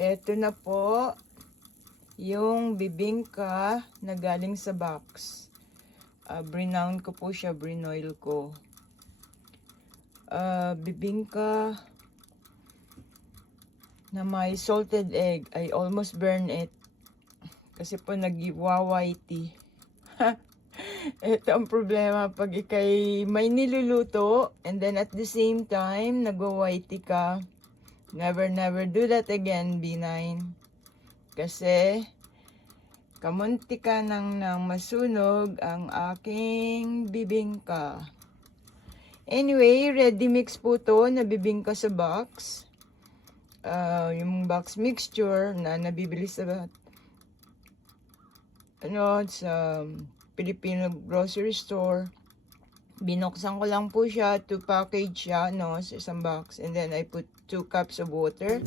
Eto na po yung bibingka na galing sa box. Brinown ko po siya, brinoil ko. Bibingka na may salted egg. I almost burn it. Kasi po nag-whitey. Ito ang problema pag ikay may niluluto and then at the same time nag-whitey ka. Never do that again, B9. Kasi kamunti ka nang masunog ang aking bibingka. Anyway, ready mix po to na bibingka sa box. Yung box mixture na nabibili sa sa Filipino grocery store. Binuksan ko lang po siya to package siya sa isang box, and then I put 2 cups of water